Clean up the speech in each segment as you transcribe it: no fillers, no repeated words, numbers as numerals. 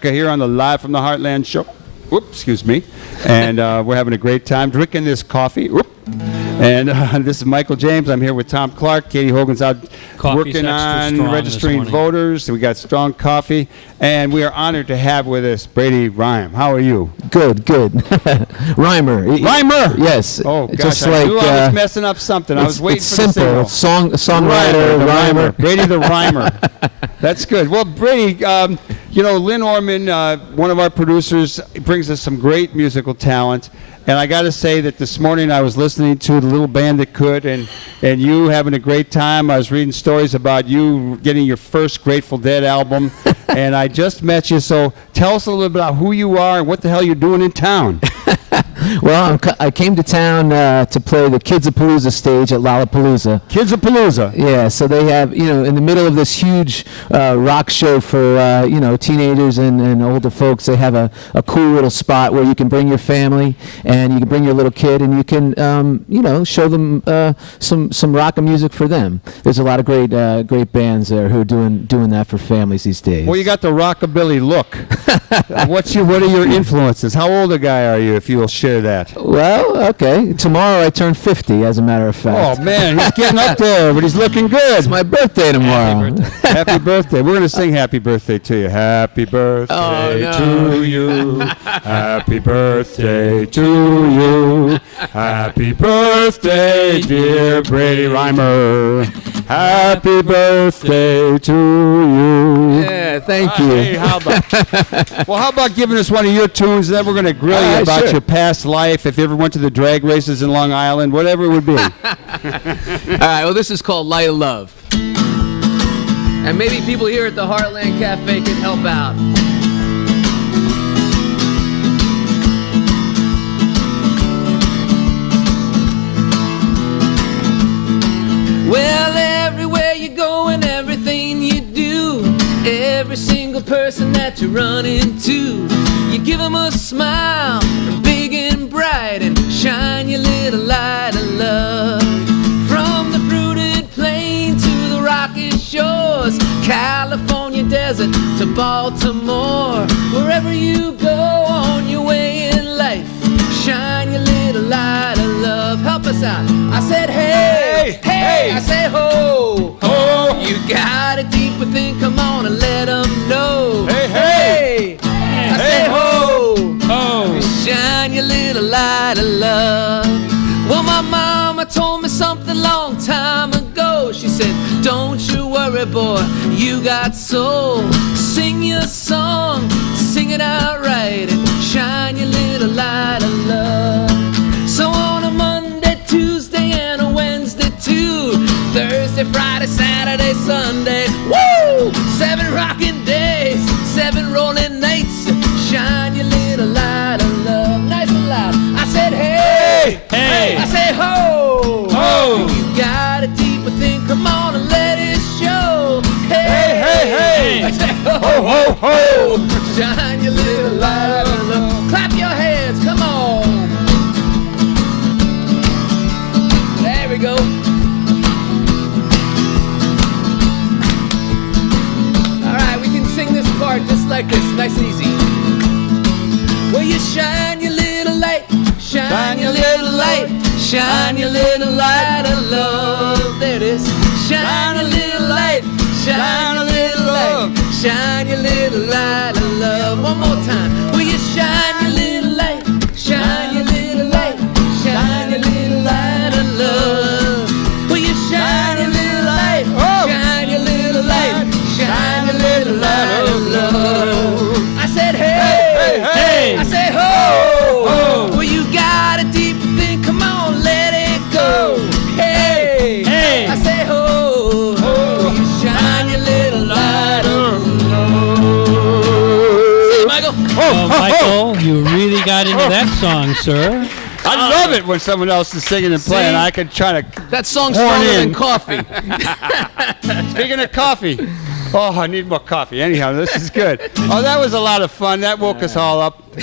back here on the Live from the Heartland show. Whoops, excuse me. And we're having a great time drinking this coffee. Whoop. And this is Michael James. I'm here with Tom Clark. Katie Hogan's out working on registering voters. We got strong coffee. And we are honored to have with us Brady Rymer. How are you? Good. Rymer. Rymer? Yes. Oh, gosh, just I like, knew I was messing up something. I was waiting for the signal. It's simple. Songwriter, Rymer. Brady the Rymer. That's good. Well, Brady, you know, Lynn Orman, one of our producers, brings us some great musical talent. And I got to say that this morning I was listening to The Little Band That Could, and you having a great time. I was reading stories about you getting your first Grateful Dead album, and I just met you. So tell us a little bit about who you are and what the hell you're doing in town. Well, I came to town to play the Kids-a-Palooza stage at Lollapalooza. Kids-a-Palooza? Yeah, so they have, you know, in the middle of this huge rock show for, you know, teenagers and older folks, they have a cool little spot where you can bring your family and you can bring your little kid and you can, you know, show them some rock and music for them. There's a lot of great bands there who are doing that for families these days. Well, you got the rockabilly look. What are your influences? How old a guy are you, if you will share that? Well, okay. Tomorrow I turn 50, as a matter of fact. Oh, man, he's getting up there, but he's looking good. It's my birthday tomorrow. Happy birthday. Happy birthday. We're going to sing happy birthday to you. Happy birthday to you. Happy birthday to you. Happy birthday, dear Brady Rymer. Happy birthday to you. Yeah, thank you. Hey, how about giving us one of your tunes, and then we're going to grill you about your past life, if you ever went to the drag races in Long Island, whatever it would be. All right, well, this is called Light of Love. And maybe people here at the Heartland Cafe can help out. Well, everywhere you go and everything you do, every single person that you run into, you give them a smile, big and bright, and shine your little light of love. From the fruited plain to the rocky shores, California desert to Baltimore, wherever you go on your way in life, shine your little light of love. Help us out. I said, hey, hey, I say, ho, ho. You got it deep within, come on and let them know. Hey, hey, I say, ho, ho. Shine your little light of love. Well, my mama told me something long time ago. She said, don't you worry, boy, you got soul. Sing your song, sing it out right, and shine your little light of love. So on a Monday, Tuesday, and a Wednesday too, Thursday, Friday, Saturday, Sunday, woo! 7 rocking days, 7 rolling nights, shine your little light of love. Nice and loud. I said, hey, hey. I say, ho, ho. You got it deep within, come on and let it show. Hey, hey, hey. I say, ho, ho, ho. Shine your little light of love. Clap your hands, come on. There we go. All right, we can sing this part just like this, nice and easy. Well, you shine your little light, shine your little light, shine your little light of love. There it is. Shine your little light, shine your little light, shine your little light of love. One more time. Will you shine your little light, shine your little light, shine your little light of love. Will you shine your little light, shine your little light, shine your little light of love. I said, hey, hey, hey. I say, ho, ho. Well, you got it deep within, come on, let it go. Hey, hey. I say, ho, ho. Will you shine your little light of love. Say, Michael. Oh, Michael, you really got into that song, sir. I love it when someone else is singing and playing. I can try to. That song's stronger than coffee. Speaking of coffee. Oh, I need more coffee. Anyhow, this is good. Oh, that was a lot of fun. That woke us all up.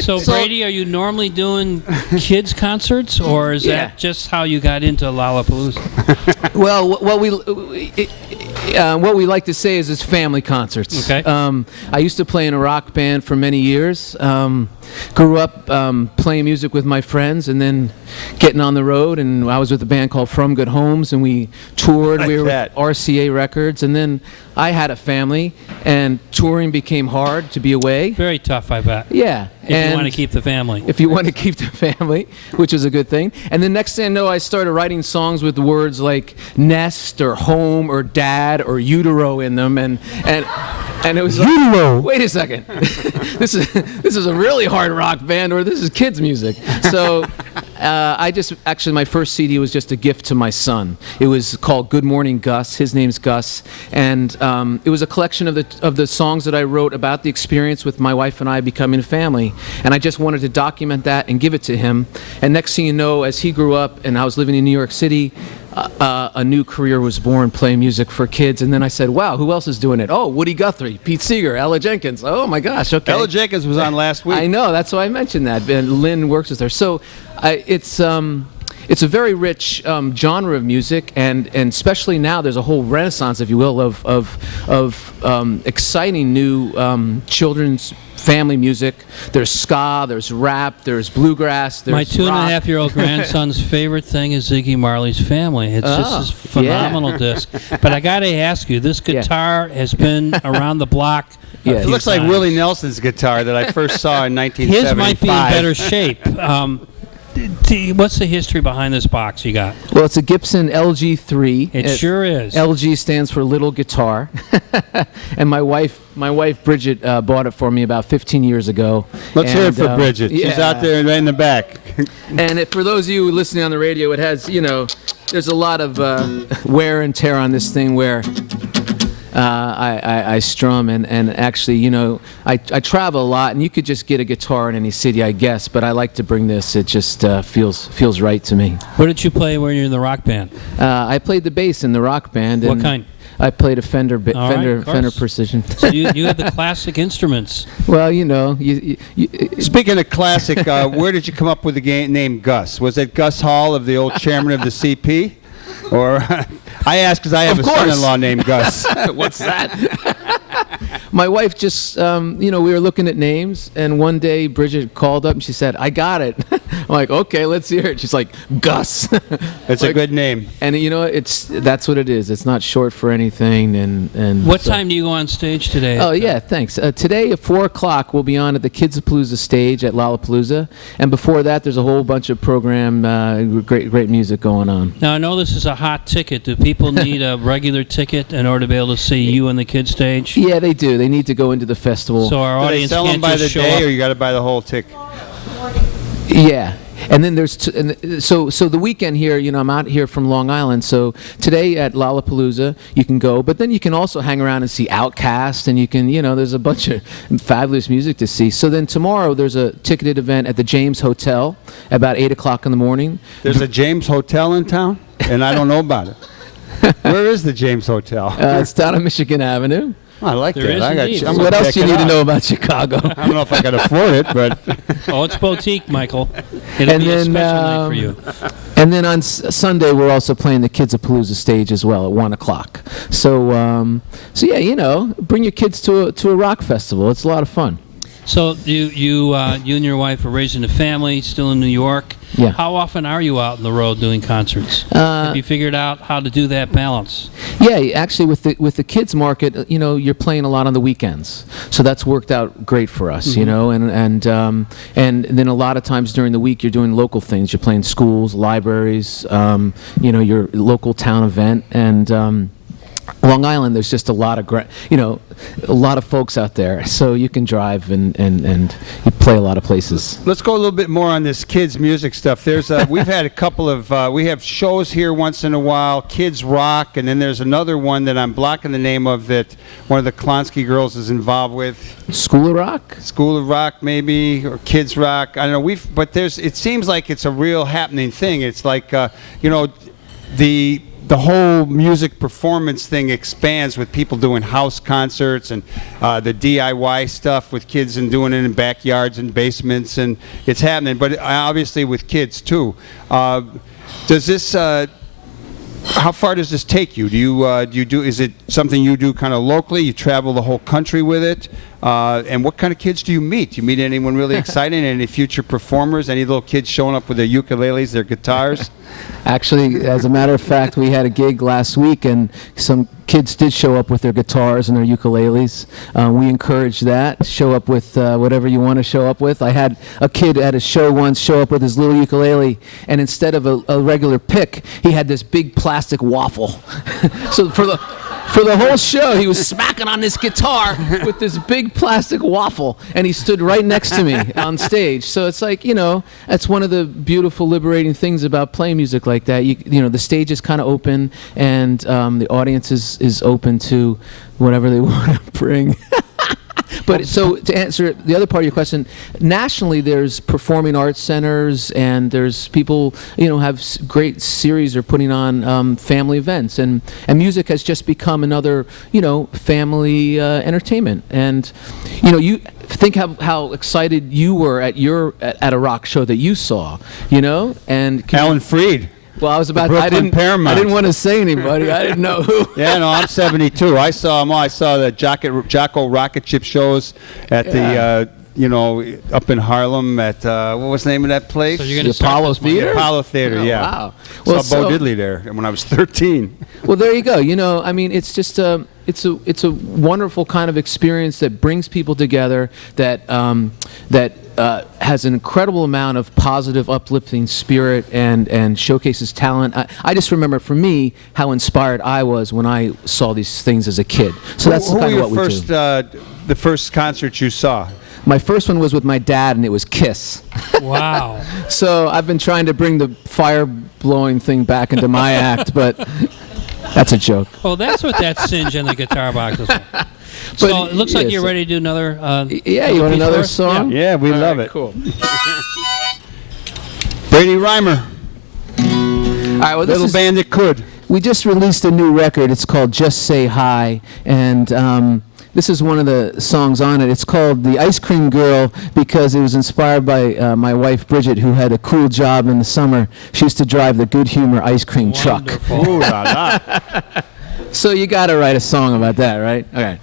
So, Brady, are you normally doing kids' concerts, or is that just how you got into Lollapalooza? Well, What we like to say is it's family concerts. Okay. I used to play in a rock band for many years. Grew up playing music with my friends and then getting on the road. And I was with a band called From Good Homes, and we toured. We were with RCA Records. And then I had a family, and touring became hard to be away. Very tough, I bet. Yeah. If you want to keep the family. If you want to keep the family, which is a good thing. And then next thing I know, I started writing songs with words like nest or home or dad or utero in them, and it was Utero. like, wait a second, this is a really hard rock band, or this is kids music. So actually my first CD was just a gift to my son. It was called Good Morning Gus. His name's Gus, and it was a collection of the songs that I wrote about the experience with my wife and I becoming a family. And I just wanted to document that and give it to him. And next thing you know, as he grew up and I was living in New York City, a new career was born playing music for kids. And then I said, wow, who else is doing it? Oh, Woody Guthrie, Pete Seeger, Ella Jenkins. Oh my gosh, okay. Ella Jenkins was on last week. I know, that's why I mentioned that. And Lynn works with her. So it's a very rich genre of music, and especially now there's a whole renaissance, if you will, of exciting new children's family music. There's ska, there's rap, there's bluegrass, there's My 2.5-year-old rock. grandson's favorite thing is Ziggy Marley's Family. It's just a phenomenal disc. But I got to ask you, this guitar has been around the block. Yeah. It looks like Willie Nelson's guitar that I first saw in 1975. His might be in better shape. What's the history behind this box you got? Well, it's a Gibson LG3. It sure is. LG stands for little guitar. And my wife Bridget bought it for me about 15 years ago. Let's hear it for Bridget. She's out there right in the back. And for those of you listening on the radio, it has, there's a lot of wear and tear on this thing where I strum, and actually, I travel a lot, and you could just get a guitar in any city, I guess, but I like to bring this. It just feels right to me. What did you play when you were in the rock band? I played the bass in the rock band. What kind? I played a Fender Precision. So you have the classic instruments. Well, Speaking of classic, where did you come up with the name Gus? Was it Gus Hall of the old chairman of the CP? Or I ask because I have a son-in-law named Gus. What's that? My wife just, we were looking at names, and one day Bridget called up and she said, I got it. I'm like, okay, let's hear it. She's like, Gus. It's a good name. And that's what it is. It's not short for anything. And what time do you go on stage today? Oh, yeah, thanks. Today at 4 o'clock, we'll be on at the Kidsapalooza stage at Lollapalooza. And before that, there's a whole bunch of program, great music going on. Now, I know this is a hot ticket. Do people need a regular ticket in order to be able to see you on the kids stage? Yeah, they do. They need to go into the festival. So our Do they audience sell them can't by just the show day, up. or you got to buy the whole ticket? Yeah. And then there's so the weekend here, I'm out here from Long Island. So today at Lollapalooza, you can go, but then you can also hang around and see Outkast, and you can, there's a bunch of fabulous music to see. So then tomorrow there's a ticketed event at the James Hotel about 8 o'clock in the morning. There's a James Hotel in town, and I don't know about it. Where is the James Hotel? It's down on Michigan Avenue. I like There that. is indeed. I'm What gonna else check do you it need to out. know about Chicago? I don't know if I can afford it, but Oh, it's boutique, Michael. It'll And be a then, special night for you. And then on Sunday, we're also playing the Kidsapalooza stage as well at 1 o'clock. So yeah, bring your kids to a rock festival. It's a lot of fun. So you and your wife are raising a family, still in New York. Yeah. How often are you out on the road doing concerts? Have you figured out how to do that balance? Yeah, actually, with the kids market, you're playing a lot on the weekends, so that's worked out great for us, and then a lot of times during the week you're doing local things. You're playing schools, libraries, your local town event, and Long Island, there's just a lot of folks out there, so you can drive and you play a lot of places. let's go a little bit more on this kids music stuff. We've had a couple of we have shows here once in a while, Kids Rock, and then there's another one that I'm blocking the name of that one of the Klonsky girls is involved with. School of Rock? School of Rock, maybe, or Kids Rock. I don't know. But it seems like it's a real happening thing. It's like the whole music performance thing expands with people doing house concerts and the DIY stuff with kids and doing it in backyards and basements, and it's happening. But obviously with kids too. Does this how far does this take you? Do you do? Is it something you do kind of locally? You travel the whole country with it? And what kind of kids do you meet? Do you meet anyone really exciting? Any future performers? Any little kids showing up with their ukuleles, their guitars? Actually, as a matter of fact, we had a gig last week, and some kids did show up with their guitars and their ukuleles. We encourage that. Show up with whatever you want to show up with. I had a kid at a show once show up with his little ukulele, and instead of a regular pick, he had this big plastic waffle. So for the whole show, he was smacking on this guitar with this big plastic waffle, and he stood right next to me on stage. So it's like, that's one of the beautiful, liberating things about playing music like that. The stage is kind of open, and the audience is open to whatever they want to bring. But so to answer the other part of your question, nationally there's performing arts centers, and there's people have great series or putting on family events, and music has just become another family entertainment. And you think how excited you were at a rock show that you saw, and Alan Freed. Well, I didn't want to say anybody. I didn't know who. Yeah, no, I'm 72. I saw them all. I saw the Jocko Rocket Chip shows at the, up in Harlem at, what was the name of that place? So you're going to The Apollo Theater? Apollo Theater, Oh, yeah. wow. Well, saw Bo Diddley there when I was 13. Well, there you go. It's just it's a wonderful kind of experience that brings people together, that has an incredible amount of positive, uplifting spirit, and showcases talent. I just remember, for me, how inspired I was when I saw these things as a kid. So that's kind of what we do. The first concert you saw? My first one was with my dad, and it was Kiss. Wow. So I've been trying to bring the fire-blowing thing back into my act, but that's a joke. Oh, that's what that singe on the guitar box is for. So it looks like you're ready to do another. Yeah, you want another song? Yeah, we love it. Cool. Brady Rymer. All right, well, Little band that could. We just released a new record. It's called Just Say Hi, and this is one of the songs on it. It's called The Ice Cream Girl because it was inspired by my wife, Bridget, who had a cool job in the summer. She used to drive the Good Humor ice cream truck. Ooh, la, la. So you got to write a song about that, right? Okay.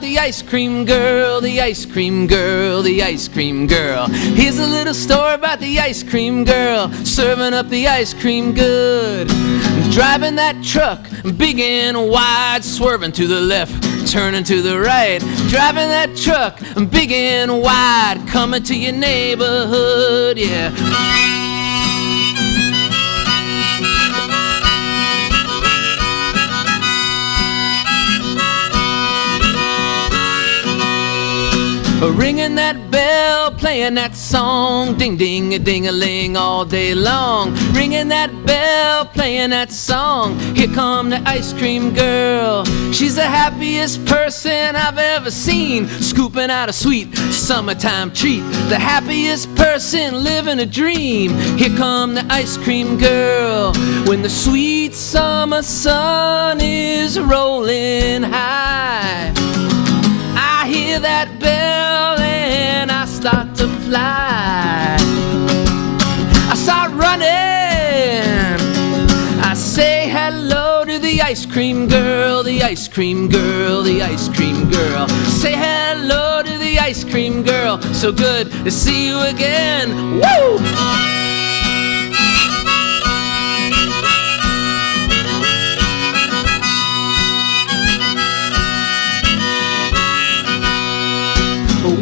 The ice cream girl, the ice cream girl, the ice cream girl. Here's a little story about the ice cream girl, serving up the ice cream good. Driving that truck, big and wide, swerving to the left, turning to the right. Driving that truck, big and wide, coming to your neighborhood, yeah. Ringing that bell, playing that song, ding ding a ding a ling all day long. Ringing that bell, playing that song. Here come the ice cream girl. She's the happiest person I've ever seen, scooping out a sweet summertime treat. The happiest person living a dream. Here come the ice cream girl. When the sweet summer sun is rolling high, I hear that bell and I start to fly. I start running. I say hello to the ice cream girl, the ice cream girl, the ice cream girl. Say hello to the ice cream girl. So good to see you again. Woo!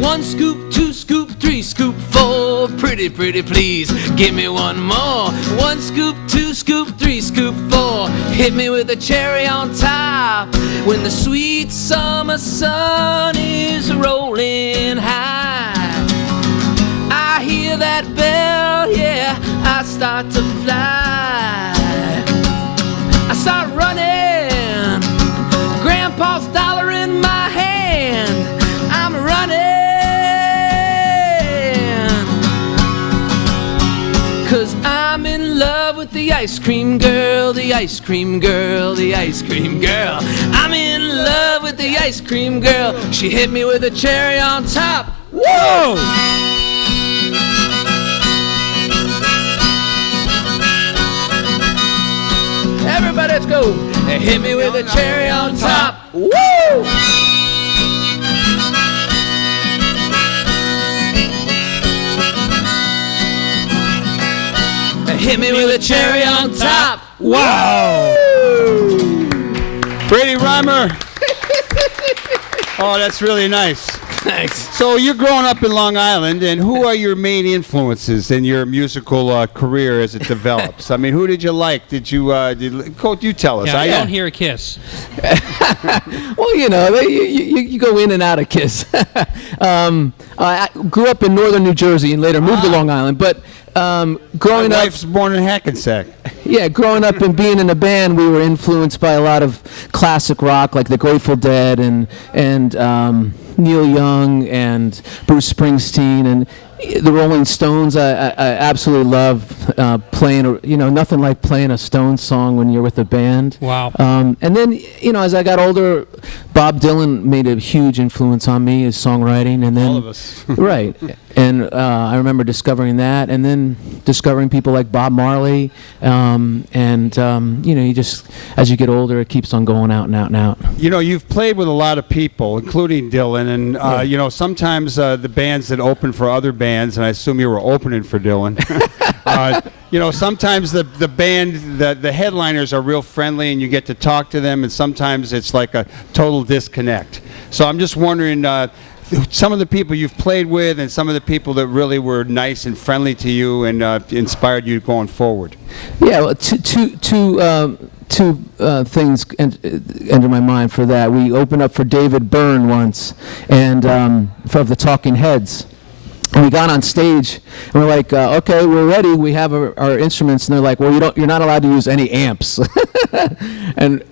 One scoop, two scoop, three scoop, four. Pretty, pretty, please give me one more. One scoop, two scoop, three scoop, four. Hit me with a cherry on top. When the sweet summer sun is rolling high, I hear that bell, yeah, I start to fly. I start running, Grandpa's dollar in my hand. I'm running. ice cream girl, the ice cream girl, the ice cream girl. I'm in love with the ice cream girl. She hit me with a cherry on top. Whoa! Everybody, let's go. They hit me with a cherry on top. Woo! They hit me with a cherry on top. Wow. Brady Rymer. Oh, that's really nice. Thanks. So you're growing up in Long Island, and who are your main influences in your musical career as it develops? I mean, who did you like? Coach, you tell us. Yeah, I don't hear a Kiss. Well, you go in and out of Kiss. I grew up in northern New Jersey and later moved to Long Island, but growing My up, wife's born in Hackensack. yeah, growing up and being in a band, we were influenced by a lot of classic rock, like the Grateful Dead and Neil Young and Bruce Springsteen and the Rolling Stones. I absolutely love playing. Nothing like playing a Stones song when you're with a band. Wow. And then, as I got older, Bob Dylan made a huge influence on me, his songwriting, and then All of us. right. And I remember discovering that, and then discovering people like Bob Marley. You just, as you get older, it keeps on going out and out and out. You've played with a lot of people, including Dylan, and sometimes the bands that open for other bands, and I assume you were opening for Dylan. Sometimes the band, the headliners are real friendly, and you get to talk to them, and sometimes it's like a total disconnect. So I'm just wondering, some of the people you've played with and some of the people that really were nice and friendly to you and inspired you going forward. Yeah, well, two things enter my mind for that. We opened up for David Byrne once, and of the Talking Heads. And we got on stage, and we're like, okay, we're ready. We have our instruments, and they're like, well, you're not allowed to use any amps. and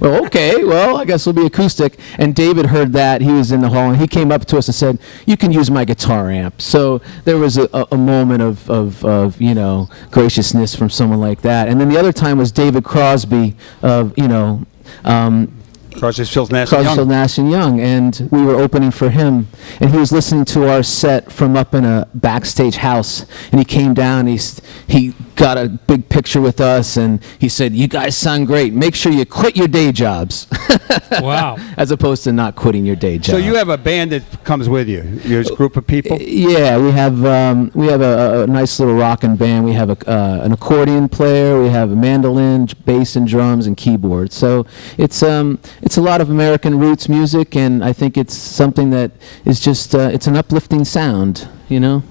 well, okay, well, I guess we'll be acoustic. And David heard that. He was in the hall, and he came up to us and said, you can use my guitar amp. So there was a moment of graciousness from someone like that. And then the other time was David Crosby of, Crosby, Stills, Nash Crosby, & Young. Stills, Nash & Young, and we were opening for him, and he was listening to our set from up in a backstage house, and he came down, he got a big picture with us, and he said, you guys sound great, make sure you quit your day jobs. Wow. As opposed to not quitting your day job. So you have a band that comes with you, your group of people? Yeah, we have a nice little rockin' band. We have an accordion player, we have a mandolin, bass and drums and keyboard. So it's a lot of American roots music, and I think it's something that is just it's an uplifting sound, Well,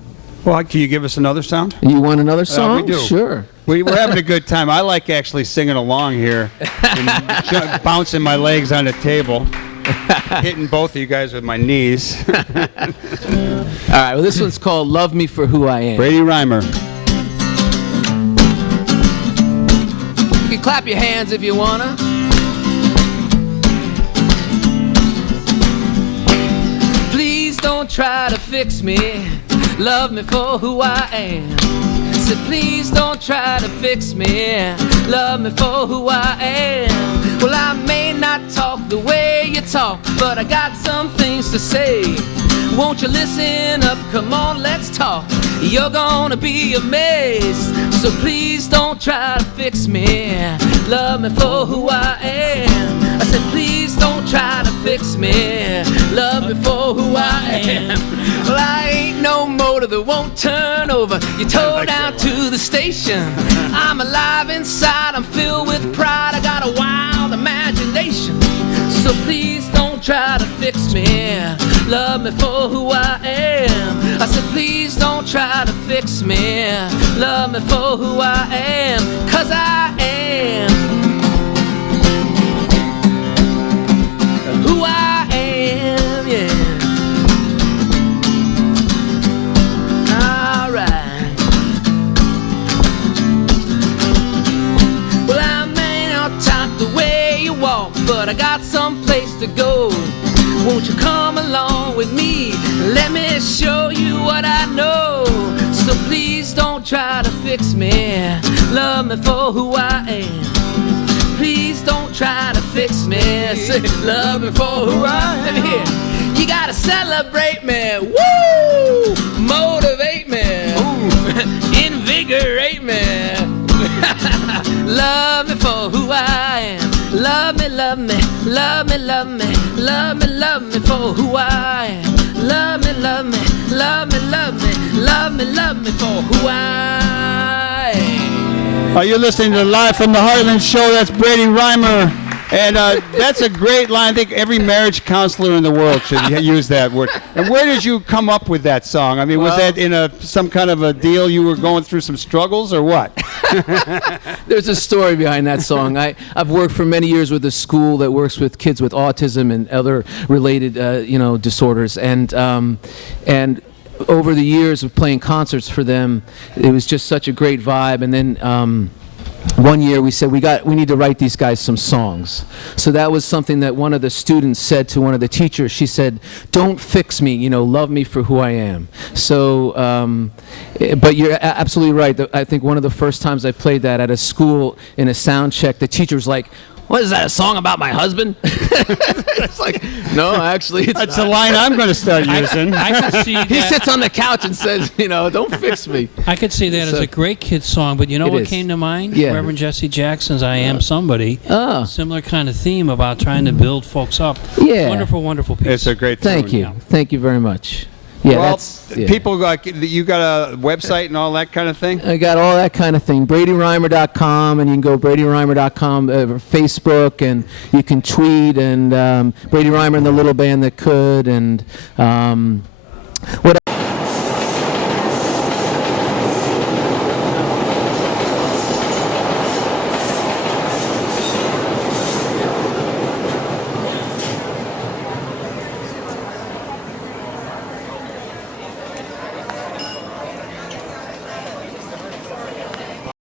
can you give us another sound? You want another song? We do. Sure. We're having a good time. I like actually singing along here and bouncing my legs on the table, hitting both of you guys with my knees. All right, well, this one's called Love Me for Who I Am. Brady Rymer. You can clap your hands if you wanna. Please don't try to fix me. Love me for who I am. Said please don't try to fix me. Love me for who I am. Well, I may not talk the way you talk, but I got some things to say. Won't you listen up? Come on, let's talk. You're gonna be amazed. So please don't try to fix me. Love me for who I am. I said please don't try to fix me. Love me for who I am. Well, I ain't no motor that won't turn over. You towed down to the station. I'm alive inside, I'm filled with pride. I got a wild imagination. So please don't try to fix me. Love me for who I am. I said please don't try to fix me. Love me for who I am. 'Cause I am who I am, yeah. Alright. Well, I may not talk the way you walk, but I got some place to go. Won't you come along with me? Let me show you what I know. So please don't try to fix me. love me for who I am. Please don't try to fix me. Say, love me for who I am. Let me hear. You gotta celebrate me. Woo! Motivate me. Ooh. Invigorate me. Love me for who I am. Love me, love me, love me, love me, love me, love me for who I am. Love me, love me, love me, love me, love me, love me for who I am. You're listening to Live from the Heartland Show. That's Brady Rymer. And that's a great line. I think every marriage counselor in the world should use that word. And where did you come up with that song? I mean, was that in some kind of a deal you were going through some struggles or what? There's a story behind that song. I've worked for many years with a school that works with kids with autism and other related, disorders. And over the years of playing concerts for them, it was just such a great vibe. And then one year we said we need to write these guys some songs. So that was something that one of the students said to one of the teachers. She said, "Don't fix me, love me for who I am." So, but you're absolutely right. I think one of the first times I played that at a school in a sound check, the teacher was like, "What is that, a song about my husband?" It's like, no, actually, it's That's a line I'm going to start using. I could see that. He sits on the couch and says, "Don't fix me." I could see that as a great kid's song, but you know It what is. came to mind? Yeah. Reverend Jesse Jackson's "I Am Somebody." Oh. Similar kind of theme about trying to build folks up. Yeah. Wonderful, wonderful piece. It's a great Thank tune. you. Thank you very much. Yeah, Well, yeah. people, you got a website and all that kind of thing? I got all that kind of thing. BradyRymer.com, and you can go BradyRymer.com, Facebook, and you can tweet, and Brady Rymer and the Little Band That Could, and what